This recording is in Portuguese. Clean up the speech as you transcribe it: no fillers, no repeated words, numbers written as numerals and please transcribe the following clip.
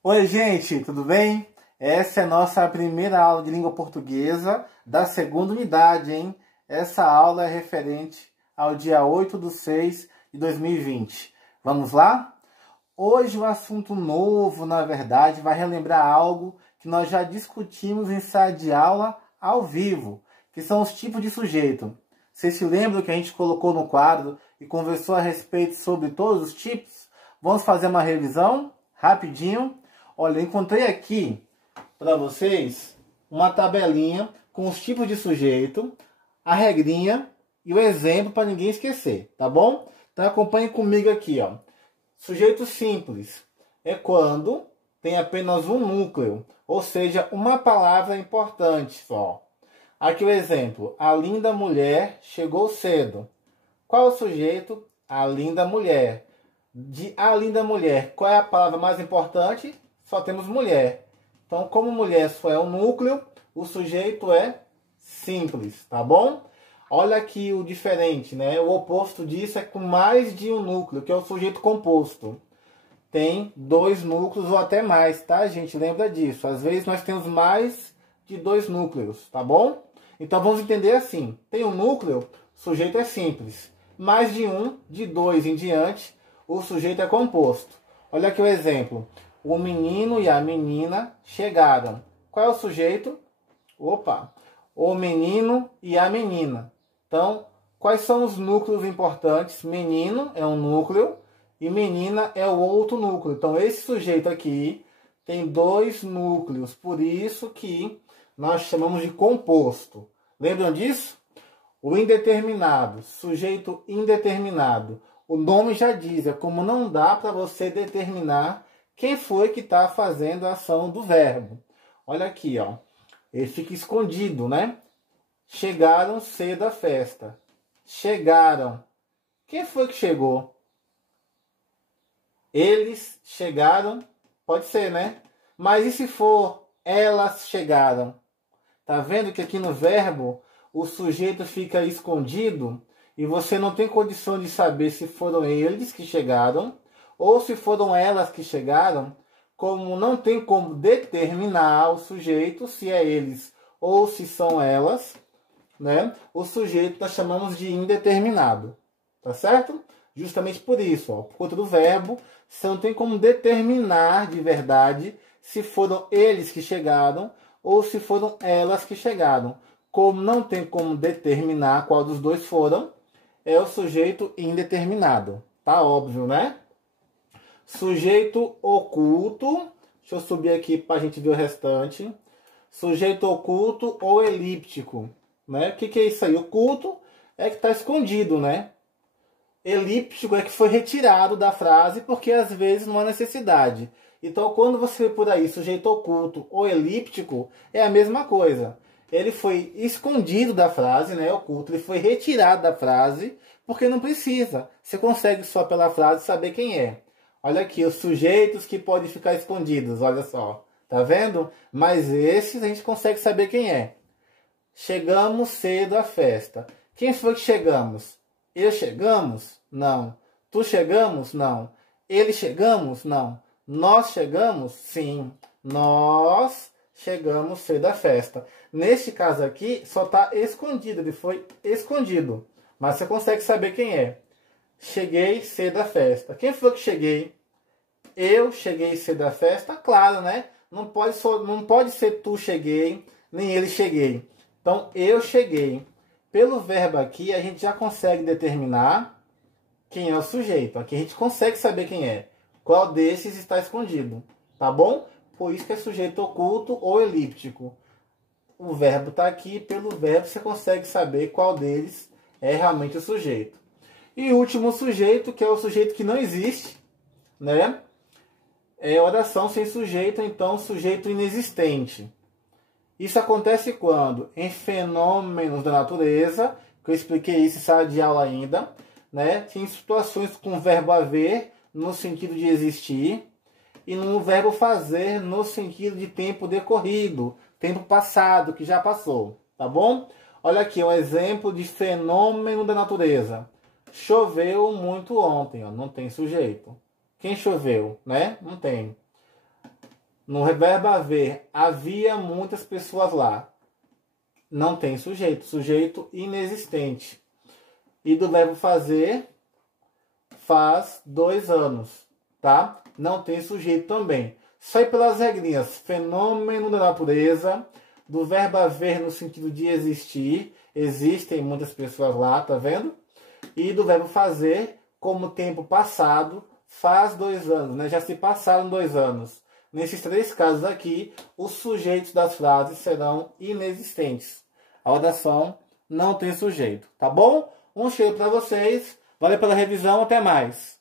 Oi, gente, tudo bem? Essa é a nossa primeira aula de língua portuguesa da segunda unidade, hein? Essa aula é referente ao dia 8/6/2020. Vamos lá? Hoje um assunto novo, na verdade, vai relembrar algo que nós já discutimos em sala de aula ao vivo, que são os tipos de sujeito. Vocês se lembram que a gente colocou no quadro e conversou a respeito sobre todos os tipos? Vamos fazer uma revisão rapidinho. Olha, eu encontrei aqui para vocês uma tabelinha com os tipos de sujeito, a regrinha e o exemplo para ninguém esquecer, tá bom? Então acompanhe comigo aqui, ó. Sujeito simples é quando tem apenas um núcleo, ou seja, uma palavra importante só. Aqui o exemplo: a linda mulher chegou cedo. Qual é o sujeito? A linda mulher. De a linda mulher, qual é a palavra mais importante? Só temos mulher. Então, como mulher só é o núcleo, o sujeito é simples, tá bom? Olha aqui o diferente, né? O oposto disso é com mais de um núcleo, que é o sujeito composto. Tem dois núcleos ou até mais, tá, gente? Lembra disso. Às vezes nós temos mais de dois núcleos, tá bom? Então vamos entender assim. Tem um núcleo, o sujeito é simples. Mais de um, de dois em diante, o sujeito é composto. Olha aqui o exemplo. O menino e a menina chegaram. Qual é o sujeito? Opa! O menino e a menina. Então, quais são os núcleos importantes? Menino é um núcleo e menina é o outro núcleo. Então, esse sujeito aqui tem dois núcleos. Por isso que nós chamamos de composto. Lembram disso? O indeterminado, sujeito indeterminado. O nome já diz, é como não dá para você determinar quem foi que está fazendo a ação do verbo. Olha aqui, ó. Ele fica escondido, né? Chegaram cedo à festa. Chegaram. Quem foi que chegou? Eles chegaram. Pode ser, né? Mas e se for elas chegaram? Tá vendo que aqui no verbo o sujeito fica escondido e você não tem condição de saber se foram eles que chegaram ou se foram elas que chegaram. Como não tem como determinar o sujeito, se é eles ou se são elas, né? O sujeito nós chamamos de indeterminado, tá certo? Justamente por isso, ó, por conta do verbo, você não tem como determinar de verdade se foram eles que chegaram ou se foram elas que chegaram. Como não tem como determinar qual dos dois foram, é o sujeito indeterminado. Tá óbvio, né? Sujeito oculto. Deixa eu subir aqui para a gente ver o restante. Sujeito oculto ou elíptico. Né? O que é isso aí? Oculto é que está escondido, né? Elíptico é que foi retirado da frase porque às vezes não há necessidade. Então, quando você vê por aí sujeito oculto ou elíptico, é a mesma coisa. Ele foi escondido da frase, né? Oculto. Ele foi retirado da frase porque não precisa. Você consegue só pela frase saber quem é. Olha aqui, os sujeitos que podem ficar escondidos, olha só. Tá vendo? Mas esses a gente consegue saber quem é. Chegamos cedo à festa. Quem foi que chegamos? Eu chegamos? Não. Tu chegamos? Não. Ele chegamos? Não. Nós chegamos? Sim. Nós chegamos cedo à festa. Neste caso aqui, só está escondido. Ele foi escondido. Mas você consegue saber quem é. Cheguei cedo à festa. Quem foi que cheguei? Eu cheguei cedo à festa? Claro, né? Não pode ser tu cheguei, nem ele cheguei. Então, eu cheguei. Pelo verbo aqui, a gente já consegue determinar quem é o sujeito. Aqui a gente consegue saber quem é. Qual desses está escondido. Tá bom? Por isso que é sujeito oculto ou elíptico. O verbo está aqui. Pelo verbo, você consegue saber qual deles é realmente o sujeito. E o último sujeito, que é o sujeito que não existe, né? É oração sem sujeito, então sujeito inexistente. Isso acontece quando? Em fenômenos da natureza, que eu expliquei isso em sala de aula ainda, né? Em situações com verbo haver, no sentido de existir, e no verbo fazer, no sentido de tempo decorrido, tempo passado, que já passou, tá bom? Olha aqui, um exemplo de fenômeno da natureza. Choveu muito ontem, ó, não tem sujeito. Quem choveu, né? Não tem. No verbo haver, havia muitas pessoas lá. Não tem sujeito, sujeito inexistente. E do verbo fazer, faz 2 anos, tá? Não tem sujeito também. Só ir pelas regrinhas. Fenômeno da natureza, do verbo haver no sentido de existir, existem muitas pessoas lá, tá vendo? E do verbo fazer, como tempo passado, faz 2 anos, né? Já se passaram 2 anos. Nesses 3 casos aqui, os sujeitos das frases serão inexistentes. A oração não tem sujeito, tá bom? Um cheiro para vocês. Valeu pela revisão, até mais.